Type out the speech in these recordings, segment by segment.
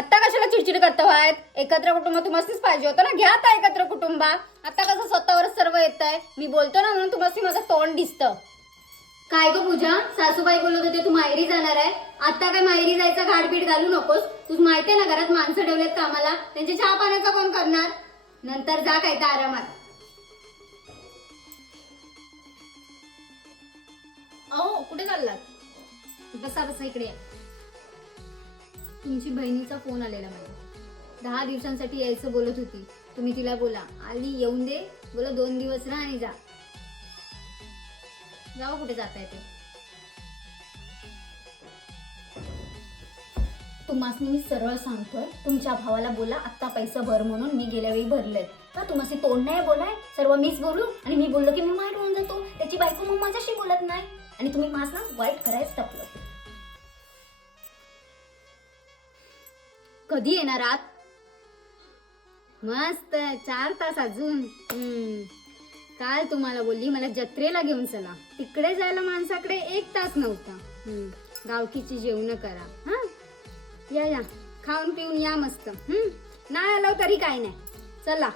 आता कशाला चिडचिड करता व्हायत? एकत्र कुटुंब तुम्हासनीच पाहिजे होतं ना, घ्या आता एकत्र कुटुंबा. आता कसं स्वतःवर सर्व येत आहे, मी बोलतो ना म्हणून तुम्हाला माझं तोंड दिसतं. काय गो पूजा, सासूबाई बोलत होते तू माहेरी जाणार आहे. आता काय माहेरी जायचा घाटबीट घालू नकोस. तुझ माहितीये ना घरात माणसं ठेवलेत कामाला, त्यांची चहा पाण्याचा कोण करणार? नंतर जा काय त्या आरामात. अहो कुठे चाललात? बसा बसा इकडे या. तुमची बहिणीचा फोन आलेला मला. 10 दिवसांसाठी यायचं बोलत होती. तुम्ही तिला बोला आली येऊन दे, बोला 2 दिवस राहा आणि जा. जाऊ कुठे जाताय ते. तुम्हासनी मी सरळ सांगतोय, तुमच्या भावाला बोला आत्ता पैसा भर म्हणून. मी गेल्या वेळी भरलेत का? तुम्हासनी तोंड नाही बोलाय, सर्व मीच बोलू. आणि मी बोललो की मी माहीत होऊन जातो. त्याची बायको मग माझ्याशी बोलत नाही आणि तुम्ही माझं ना वाईट करायच टाकलं. कधी येणार आहात? मस्त 4 तास अजून. काल तुम्हाला बोलली मला जत्रेला घेऊन चला. तिकडे जायला माणसाकडे 1 तास नव्हता. गावकीची जेवण करा. हा या या, खाऊन पिऊन या मस्त. नाही आलो तरी काय नाही, चला.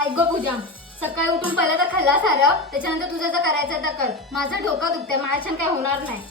ऐक गो पूजा, सकाळी उठून पहिला तर खाल्ला सारं, त्याच्यानंतर तुझं जर करायचं तर कर. माझं डोकं दुखतंय, माझ्याच्यानं काय होणार नाही.